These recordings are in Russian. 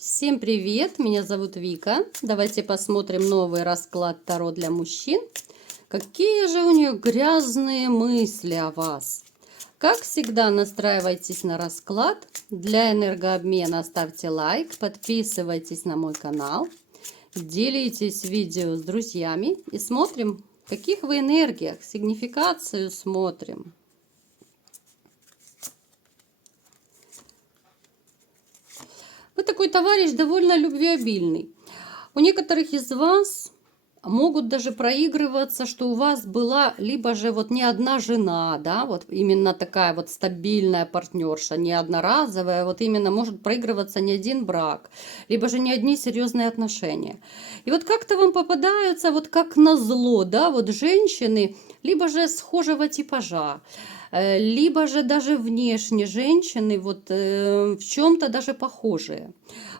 Всем привет, меня зовут Вика. Давайте посмотрим новый расклад Таро для мужчин. Какие же у нее грязные мысли о вас. Как всегда, настраивайтесь на расклад. Для энергообмена ставьте лайк, подписывайтесь на мой канал, делитесь видео с друзьями и смотрим, в каких вы энергиях, сигнификацию смотрим. Вы такой товарищ довольно любвеобильный. У некоторых из вас могут даже проигрываться, что у вас была либо же вот не одна жена, да, вот именно такая вот стабильная партнерша, не одноразовая, вот именно может проигрываться не один брак, либо же не одни серьезные отношения. И вот как-то вам попадаются вот как назло, да, вот женщины, либо же схожего типажа, либо же даже внешне женщины вот в чем-то даже похожие.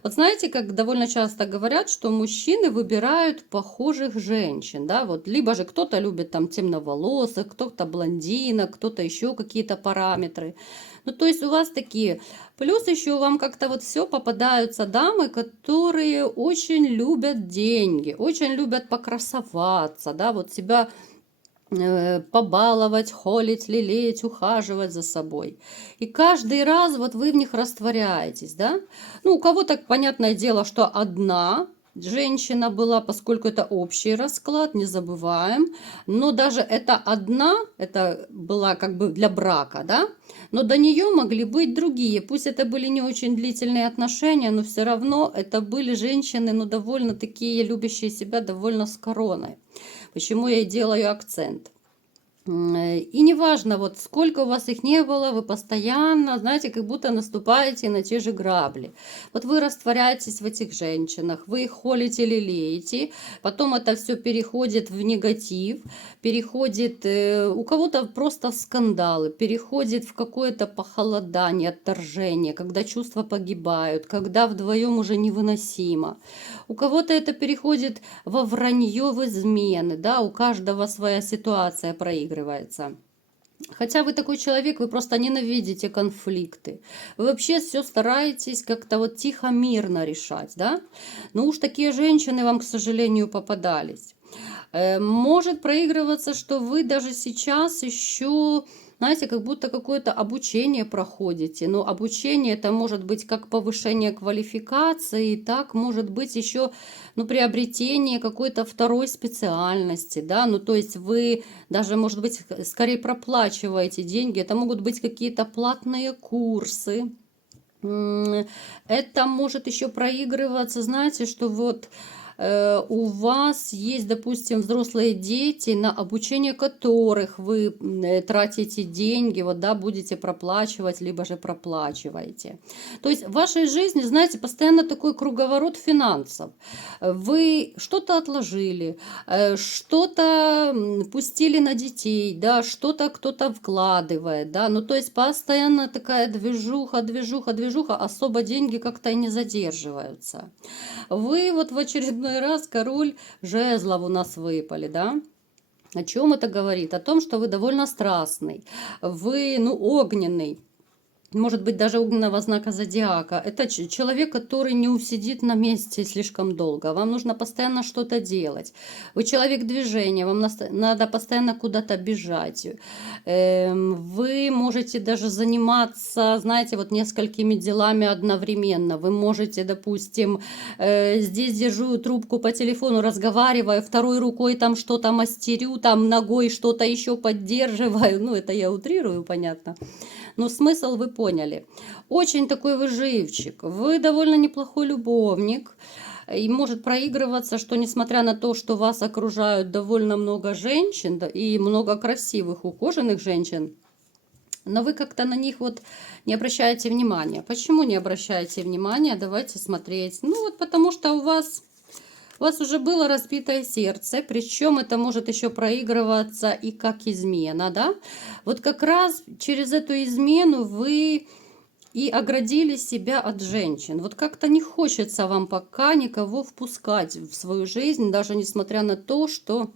Вот знаете, как довольно часто говорят, что мужчины выбирают похожих женщин, да, вот либо же кто-то любит там темноволосых, кто-то блондинок, кто-то еще какие-то параметры. Ну, то есть у вас такие. Плюс еще вам как-то вот все попадаются дамы, которые очень любят деньги, очень любят покрасоваться, да, вот себя побаловать, холить, лелеять, ухаживать за собой. И каждый раз вот вы в них растворяетесь, да? Ну, у кого-то, понятное дело, что одна женщина была, поскольку это общий расклад, не забываем. Но даже это одна, это была как бы для брака, да? Но до нее могли быть другие. Пусть это были не очень длительные отношения, но все равно это были женщины, ну, довольно такие, любящие себя довольно с короной. Почему я и делаю акцент. И неважно, вот сколько у вас их не было, вы постоянно, знаете, как будто наступаете на те же грабли. Вот вы растворяетесь в этих женщинах, вы их холите, лелеете, потом это все переходит в негатив, переходит у кого-то просто в скандалы, переходит в какое-то похолодание, отторжение, когда чувства погибают, когда вдвоем уже невыносимо. У кого-то это переходит во вранье, в измены, да, у каждого своя ситуация проигрывается. Хотя вы такой человек, вы просто ненавидите конфликты. Вы вообще все стараетесь как-то вот тихо, мирно решать, да? Ну уж такие женщины вам, к сожалению, попадались. Может проигрываться, что вы даже сейчас еще, знаете, как будто какое-то обучение проходите. Но обучение это может быть как повышение квалификации, так может быть еще, ну, приобретение какой-то второй специальности, да. Ну, то есть вы даже, может быть, скорее проплачиваете деньги. Это могут быть какие-то платные курсы. Это может еще проигрываться, знаете, что вот у вас есть, допустим, взрослые дети, на обучение которых вы тратите деньги, вот, да, будете проплачивать, либо же проплачиваете. То есть в вашей жизни, знаете, постоянно такой круговорот финансов. Вы что-то отложили, что-то пустили на детей, да, что-то кто-то вкладывает, да, ну то есть постоянно такая движуха, движуха, движуха, особо деньги как-то и не задерживаются. Вы вот в очередной раз король жезлов у нас выпали, да? О чем это говорит? О том, что вы довольно страстный, вы, ну, огненный. Может быть, даже огненного знака зодиака. Это человек, который не усидит на месте слишком долго. Вам нужно постоянно что-то делать. Вы человек движения, вам надо постоянно куда-то бежать. Вы можете даже заниматься, знаете, вот несколькими делами одновременно. Вы можете, допустим, здесь держу трубку по телефону, разговариваю, второй рукой там что-то мастерю, там ногой что-то еще поддерживаю. Ну, это я утрирую, понятно. Но смысл вы поняли. Очень такой вы живчик. Вы довольно неплохой любовник. И может проигрываться, что несмотря на то, что вас окружают довольно много женщин, да, и много красивых, ухоженных женщин, но вы как-то на них вот не обращаете внимания. Почему не обращаете внимания? Давайте смотреть. Ну вот потому что у вас уже было разбитое сердце, причем это может еще проигрываться и как измена, да? Вот как раз через эту измену вы и оградили себя от женщин. Вот как-то не хочется вам пока никого впускать в свою жизнь, даже несмотря на то, что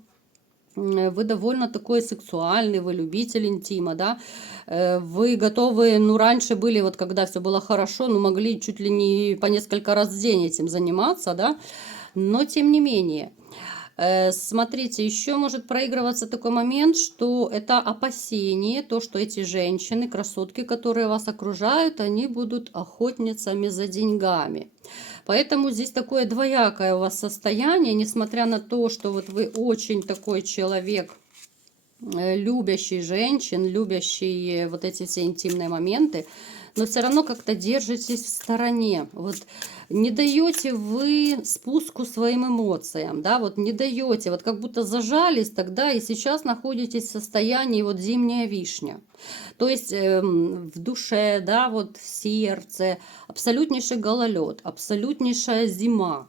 вы довольно такой сексуальный, вы любитель интима, да, вы готовы, ну, раньше были, вот когда все было хорошо, ну, могли чуть ли не по несколько раз в день этим заниматься, да, но тем не менее. Смотрите, еще может проигрываться такой момент, что это опасение, то, что эти женщины, красотки, которые вас окружают, они будут охотницами за деньгами. Поэтому здесь такое двоякое у вас состояние, несмотря на то, что вот вы очень такой человек, любящий женщин, любящий вот эти все интимные моменты, но все равно как-то держитесь в стороне. Вот не даете вы спуску своим эмоциям, да, вот не даете, вот как будто зажались тогда и сейчас находитесь в состоянии вот зимняя вишня. То есть в душе, да, вот в сердце абсолютнейший гололед, абсолютнейшая зима.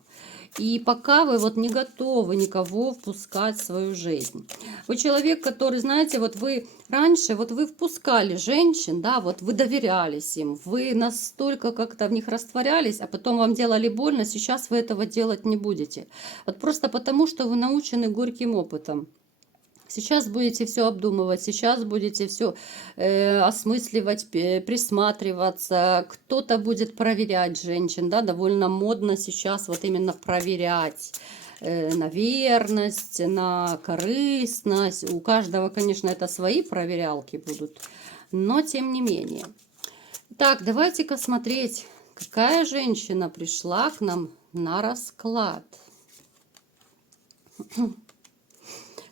И пока вы вот не готовы никого впускать в свою жизнь. Вы человек, который, знаете, вот вы раньше, вот вы впускали женщин, да, вот вы доверялись им, вы настолько как-то в них растворялись, а потом вам делали больно, сейчас вы этого делать не будете. Вот просто потому, что вы научены горьким опытом. Сейчас будете все обдумывать, сейчас будете все осмысливать, присматриваться. Кто-то будет проверять женщин, да, довольно модно сейчас вот именно проверять на верность, на корыстность. У каждого, конечно, это свои проверялки будут, но тем не менее. Так, давайте-ка смотреть, какая женщина пришла к нам на расклад.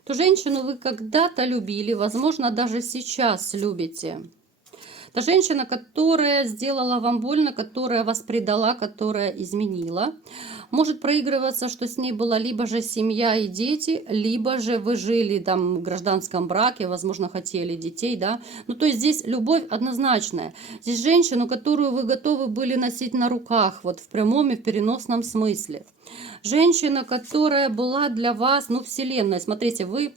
Ту женщину вы когда-то любили, возможно, даже сейчас любите. Та женщина, которая сделала вам больно, которая вас предала, которая изменила. Может проигрываться, что с ней была либо же семья и дети, либо же вы жили там в гражданском браке, возможно, хотели детей, да. Ну, то есть здесь любовь однозначная. Здесь женщину, которую вы готовы были носить на руках, вот в прямом и в переносном смысле. Женщина, которая была для вас, ну, вселенная. Смотрите, вы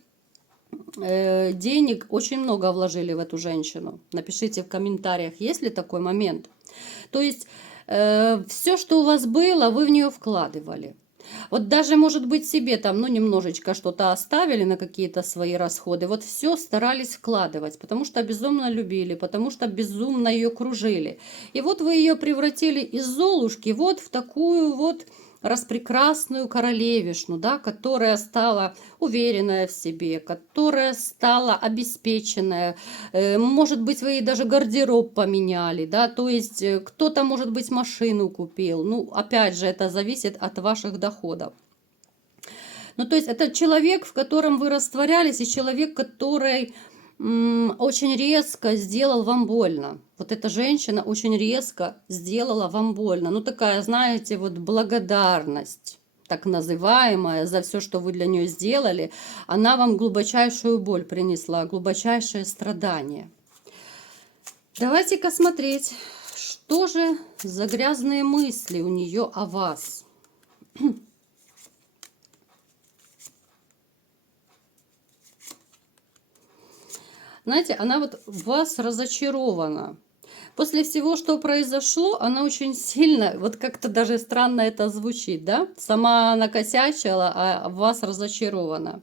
денег очень много вложили в эту женщину. Напишите в комментариях, есть ли такой момент. То есть все, что у вас было, вы в нее вкладывали. Вот даже, может быть, себе там, ну, немножечко что-то оставили на какие-то свои расходы. Вот все старались вкладывать, потому что безумно любили, потому что безумно ее кружили. И вот вы ее превратили из Золушки вот в такую вот распрекрасную королевишну, да, которая стала уверенная в себе, которая стала обеспеченная. Может быть, вы ей даже гардероб поменяли, да, то есть кто-то, может быть, машину купил. Ну, опять же, это зависит от ваших доходов. Ну, то есть это человек, в котором вы растворялись, и человек, который очень резко сделал вам больно. Вот эта женщина очень резко сделала вам больно. Ну, такая, знаете, вот благодарность, так называемая, за все, что вы для нее сделали, она вам глубочайшую боль принесла, глубочайшее страдание. Давайте-ка смотреть, что же за грязные мысли у нее о вас. Знаете, она вот в вас разочарована. После всего, что произошло, она очень сильно, вот как-то даже странно это звучит, да? Сама накосячила, а в вас разочарована.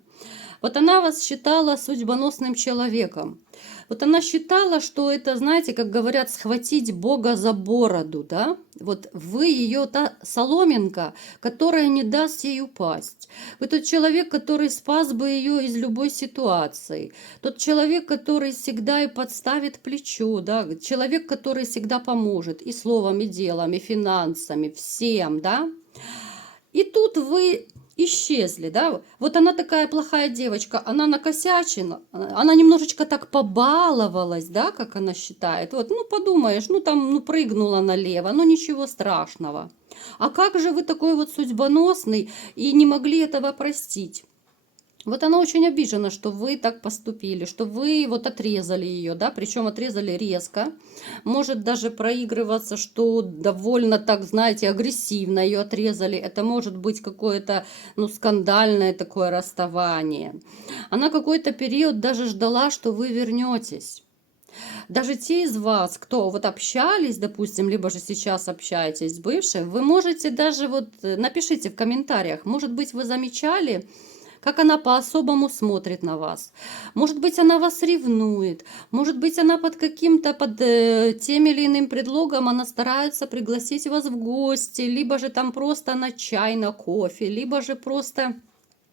Вот она вас считала судьбоносным человеком. Вот она считала, что это, знаете, как говорят, схватить Бога за бороду, да? Вот вы ее та соломинка, которая не даст ей упасть. Вы тот человек, который спас бы ее из любой ситуации. Тот человек, который всегда и подставит плечо, да? Человек, который всегда поможет и словом, и делом, и финансами, всем, да? И тут вы исчезли, да, вот она такая плохая девочка, она накосячена, она немножечко так побаловалась, да, как она считает, вот, ну, подумаешь, ну, там, ну, прыгнула налево, ну, ничего страшного. А как же вы такой вот судьбоносный и не могли этого простить? Вот она очень обижена, что вы так поступили, что вы вот отрезали ее, да, причем отрезали резко. Может даже проигрываться, что довольно так, знаете, агрессивно ее отрезали. Это может быть какое-то, ну, скандальное такое расставание. Она какой-то период даже ждала, что вы вернетесь. Даже те из вас, кто вот общались, допустим, либо же сейчас общаетесь с бывшей, вы можете даже вот, напишите в комментариях, может быть, вы замечали, как она по-особому смотрит на вас. Может быть, она вас ревнует, может быть, она под каким-то, тем или иным предлогом, она старается пригласить вас в гости, либо же там просто на чай, на кофе, либо же просто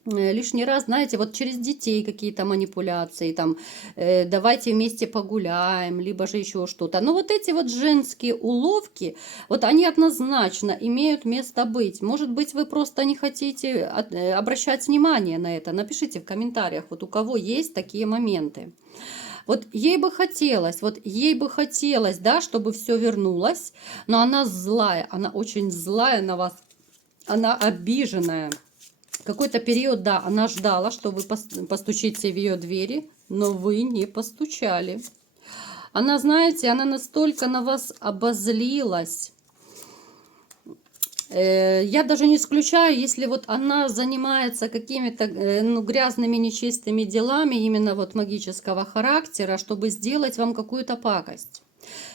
лишний раз, знаете, вот через детей какие-то манипуляции, там, давайте вместе погуляем, либо же еще что-то. Но вот эти вот женские уловки, вот они однозначно имеют место быть. Может быть, вы просто не хотите обращать внимание на это. Напишите в комментариях, вот у кого есть такие моменты. Вот ей бы хотелось, да, чтобы все вернулось, но она злая, она очень злая на вас, она обиженная. Какой-то период, да, она ждала, что вы постучите в ее двери, но вы не постучали. Она, знаете, она настолько на вас обозлилась. Я даже не исключаю, если вот она занимается какими-то ну, грязными, нечистыми делами, именно вот магического характера, чтобы сделать вам какую-то пакость.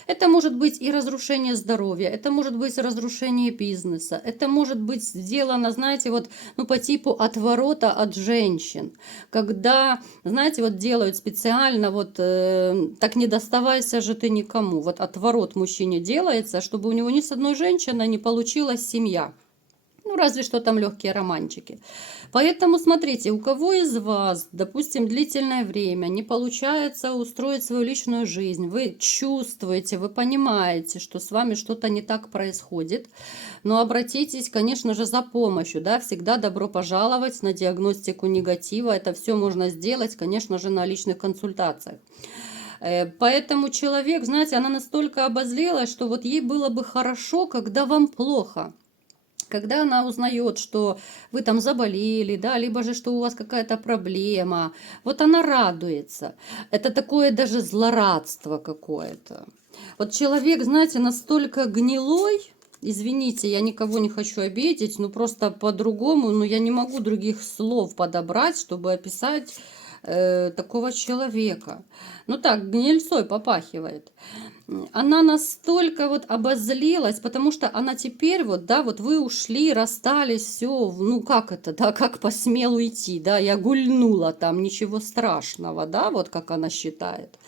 Это может быть и разрушение здоровья, это может быть разрушение бизнеса, это может быть сделано, знаете, вот ну, по типу отворота от женщин, когда, знаете, вот делают специально, вот так не доставайся же ты никому, вот отворот мужчине делается, чтобы у него ни с одной женщиной не получилась семья. Ну, разве что там легкие романчики. Поэтому смотрите, у кого из вас, допустим, длительное время не получается устроить свою личную жизнь, вы чувствуете, вы понимаете, что с вами что-то не так происходит, но обратитесь, конечно же, за помощью, да, всегда добро пожаловать на диагностику негатива, это все можно сделать, конечно же, на личных консультациях. Поэтому человек, знаете, она настолько обозлилась, что вот ей было бы хорошо, когда вам плохо. Когда она узнает, что вы там заболели, да, либо же, что у вас какая-то проблема, вот она радуется. Это такое даже злорадство какое-то. Вот человек, знаете, настолько гнилой, извините, я никого не хочу обидеть, но просто по-другому, но я не могу других слов подобрать, чтобы описать такого человека. Ну так, гнильцой попахивает. Она настолько вот обозлилась, потому что она теперь вот, да, вот вы ушли, расстались, все, ну как это, да, как посмел уйти, да, я гульнула там, ничего страшного, да, вот как она считает.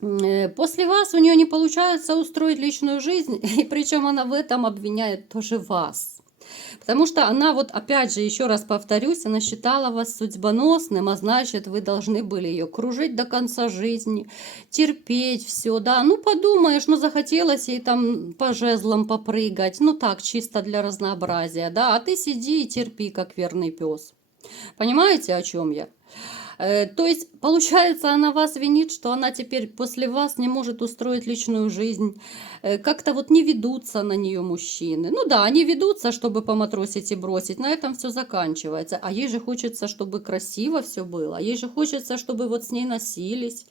После вас у нее не получается устроить личную жизнь, и причем она в этом обвиняет тоже вас. Потому что она вот, опять же, еще раз повторюсь, она считала вас судьбоносным, а значит, вы должны были ее кружить до конца жизни, терпеть все, да. Ну, подумаешь, ну, захотелось ей там по жезлам попрыгать, ну, так, чисто для разнообразия, да. А ты сиди и терпи, как верный пес. Понимаете, о чем я? То есть, получается, она вас винит, что она теперь после вас не может устроить личную жизнь. Как-то вот не ведутся на нее мужчины. Ну да, они ведутся, чтобы поматросить и бросить. На этом все заканчивается. А ей же хочется, чтобы красиво все было. Ей же хочется, чтобы вот с ней носились.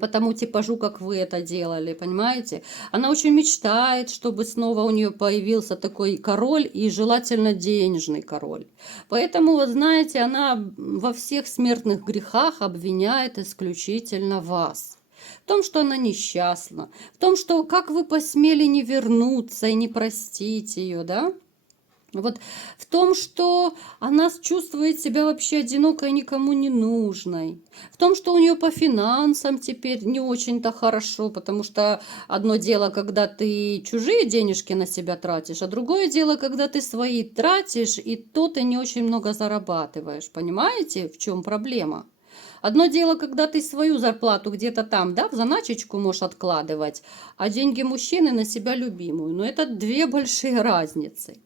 По тому типажу, как вы это делали, понимаете? Она очень мечтает, чтобы снова у нее появился такой король, и желательно денежный король. Поэтому, вот знаете, она во всех смертных грехах обвиняет исключительно вас. В том, что она несчастна, в том, что как вы посмели не вернуться и не простить ее, да? Вот в том, что она чувствует себя вообще одинокой, никому не нужной. В том, что у нее по финансам теперь не очень-то хорошо, потому что одно дело, когда ты чужие денежки на себя тратишь, а другое дело, когда ты свои тратишь, и то ты не очень много зарабатываешь. Понимаете, в чем проблема? Одно дело, когда ты свою зарплату где-то там, да, в заначечку можешь откладывать, а деньги мужчины на себя любимую. Но это две большие разницы.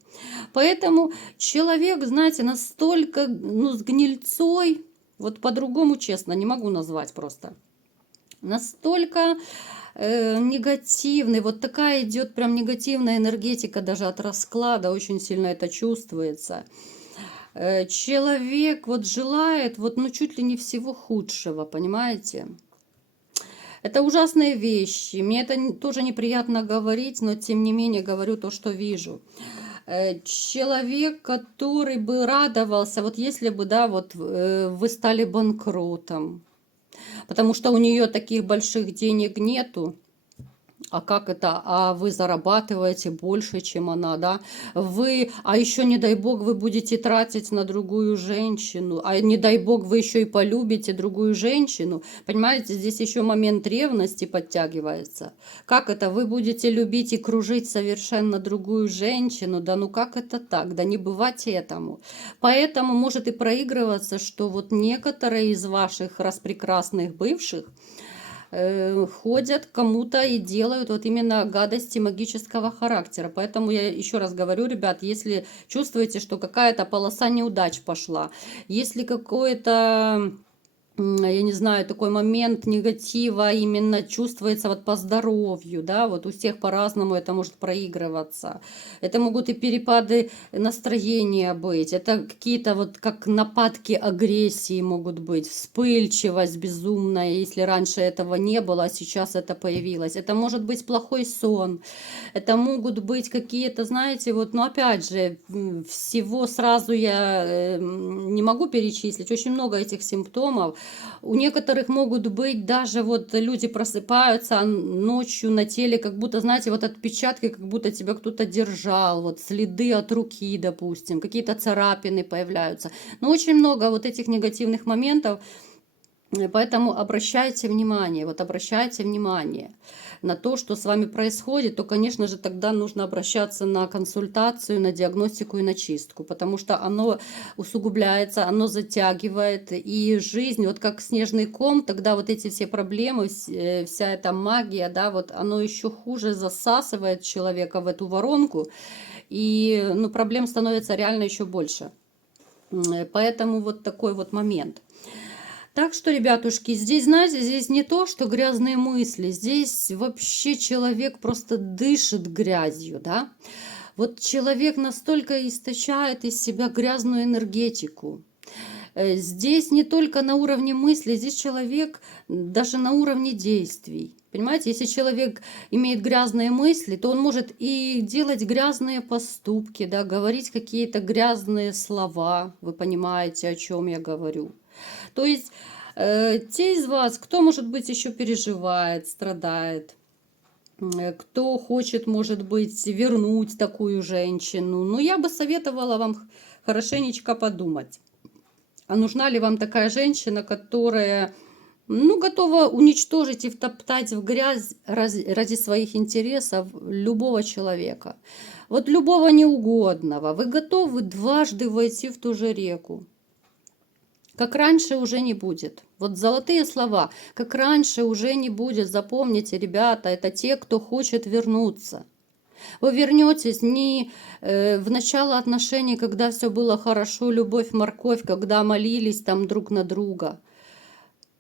Поэтому человек, знаете, настолько, ну, с гнильцой, вот по-другому, честно, не могу назвать просто, настолько негативный, вот такая идет прям негативная энергетика даже от расклада, очень сильно это чувствуется. Человек вот желает, вот, ну, чуть ли не всего худшего, понимаете? Это ужасные вещи, мне это тоже неприятно говорить, но тем не менее говорю то, что вижу. Человек, который бы радовался, вот если бы, да, вот вы стали банкротом, потому что у нее таких больших денег нету, А как это? А вы зарабатываете больше, чем она, да? А еще, не дай бог, вы будете тратить на другую женщину, а не дай бог, вы еще и полюбите другую женщину. Понимаете, здесь еще момент ревности подтягивается. Как это? Вы будете любить и кружить совершенно другую женщину? Да ну как это так? Да не бывать этому. Поэтому может и проигрываться, что вот некоторые из ваших распрекрасных бывших ходят кому-то и делают вот именно гадости магического характера. Поэтому я еще раз говорю, ребят, если чувствуете, что какая-то полоса неудач пошла, если какое-то, я не знаю, такой момент негатива именно чувствуется вот по здоровью, да, вот у всех по-разному это может проигрываться. Это могут и перепады настроения быть, это какие-то вот как нападки агрессии могут быть, вспыльчивость безумная, если раньше этого не было, а сейчас это появилось. Это может быть плохой сон, это могут быть какие-то, знаете, вот, но опять же, всего сразу я не могу перечислить, очень много этих симптомов. У некоторых могут быть даже вот люди просыпаются ночью на теле, как будто, знаете, вот отпечатки, как будто тебя кто-то держал, вот следы от руки, допустим, какие-то царапины появляются. Но очень много вот этих негативных моментов. Поэтому обращайте внимание, вот обращайте внимание на то, что с вами происходит, то, конечно же, тогда нужно обращаться на консультацию, на диагностику и на чистку, потому что оно усугубляется, оно затягивает, и жизнь, вот как снежный ком, тогда вот эти все проблемы, вся эта магия, да, вот оно еще хуже засасывает человека в эту воронку, и, ну, проблем становится реально еще больше. Поэтому вот такой вот момент. Так что, ребятушки, здесь, знаете, здесь не то, что грязные мысли, здесь вообще человек просто дышит грязью, да. Вот человек настолько источает из себя грязную энергетику. Здесь не только на уровне мысли, здесь человек даже на уровне действий. Понимаете, если человек имеет грязные мысли, то он может и делать грязные поступки, да, говорить какие-то грязные слова. Вы понимаете, о чем я говорю. То есть те из вас, кто, может быть, еще переживает, страдает, кто хочет, может быть, вернуть такую женщину, ну, я бы советовала вам хорошенечко подумать, а нужна ли вам такая женщина, которая, ну, готова уничтожить и втоптать в грязь ради своих интересов любого человека. Вот любого неугодного. Вы готовы дважды войти в ту же реку. Как раньше уже не будет. Вот золотые слова. Как раньше уже не будет. Запомните, ребята, это те, кто хочет вернуться. Вы вернетесь не в начало отношений, когда все было хорошо, любовь, морковь, когда молились там друг на друга.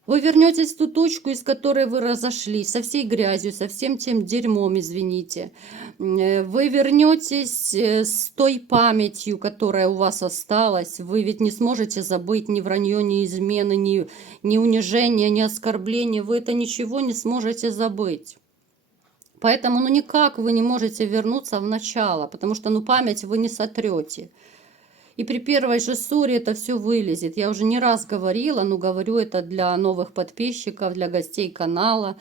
Вы вернетесь в ту точку, из которой вы разошлись, со всей грязью, со всем тем дерьмом, извините. Вы вернетесь с той памятью, которая у вас осталась. Вы ведь не сможете забыть ни вранье, ни измены, ни унижение, ни оскорбление. Вы это ничего не сможете забыть. Поэтому ну никак вы не можете вернуться в начало, потому что ну память вы не сотрете. И при первой же ссоре это все вылезет. Я уже не раз говорила, но говорю это для новых подписчиков, для гостей канала.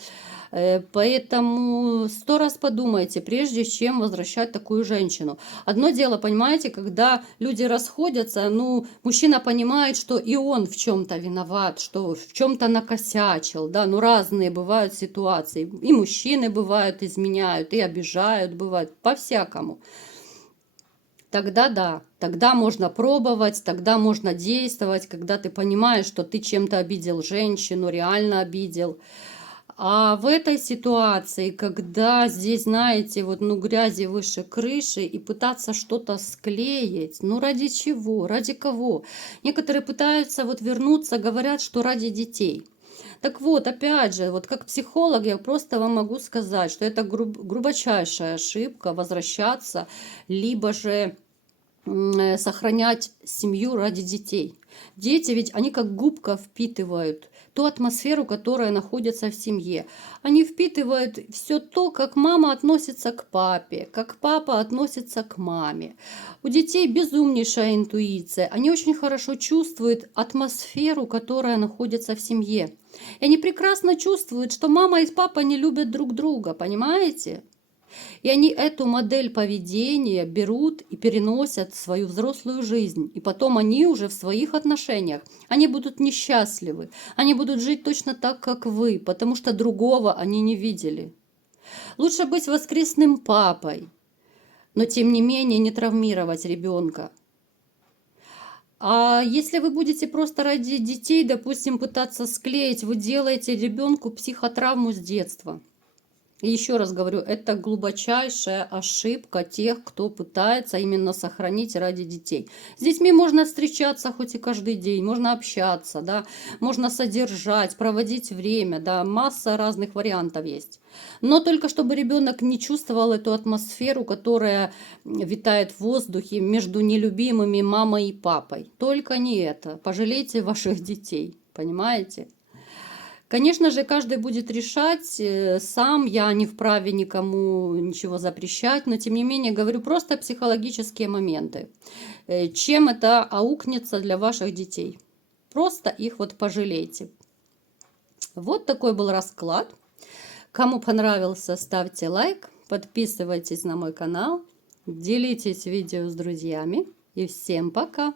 Поэтому 100 раз подумайте, прежде чем возвращать такую женщину. Одно дело, понимаете, когда люди расходятся, ну, мужчина понимает, что и он в чем-то виноват, что в чем-то накосячил, да, ну, разные бывают ситуации. И мужчины бывают, изменяют, и обижают, бывают, по-всякому. Тогда да, тогда можно пробовать, тогда можно действовать, когда ты понимаешь, что ты чем-то обидел женщину, реально обидел. А в этой ситуации, когда здесь, знаете, вот ну грязи выше крыши и пытаться что-то склеить, ну ради чего, ради кого? Некоторые пытаются вот вернуться, говорят, что ради детей. Так вот, опять же, вот как психолог я просто вам могу сказать, что это грубочайшая ошибка возвращаться, либо же сохранять семью ради детей. Дети ведь, они как губка впитывают ту атмосферу, которая находится в семье. Они впитывают все то, как мама относится к папе, как папа относится к маме. У детей безумнейшая интуиция. Они очень хорошо чувствуют атмосферу, которая находится в семье. И они прекрасно чувствуют, что мама и папа не любят друг друга, понимаете? И они эту модель поведения берут и переносят в свою взрослую жизнь. И потом они уже в своих отношениях, они будут несчастливы. Они будут жить точно так, как вы, потому что другого они не видели. Лучше быть воскресным папой, но тем не менее не травмировать ребенка. А если вы будете просто ради детей, допустим, пытаться склеить, вы делаете ребенку психотравму с детства. И еще раз говорю, это глубочайшая ошибка тех, кто пытается именно сохранить ради детей. С детьми можно встречаться хоть и каждый день, можно общаться, да, можно содержать, проводить время, да, масса разных вариантов есть. Но только чтобы ребенок не чувствовал эту атмосферу, которая витает в воздухе между нелюбимыми мамой и папой. Только не это. Пожалейте ваших детей, понимаете? Конечно же, каждый будет решать сам, я не вправе никому ничего запрещать, но тем не менее говорю просто психологические моменты. Чем это аукнется для ваших детей? Просто их вот пожалейте. Вот такой был расклад. Кому понравился, ставьте лайк, подписывайтесь на мой канал, делитесь видео с друзьями и всем пока!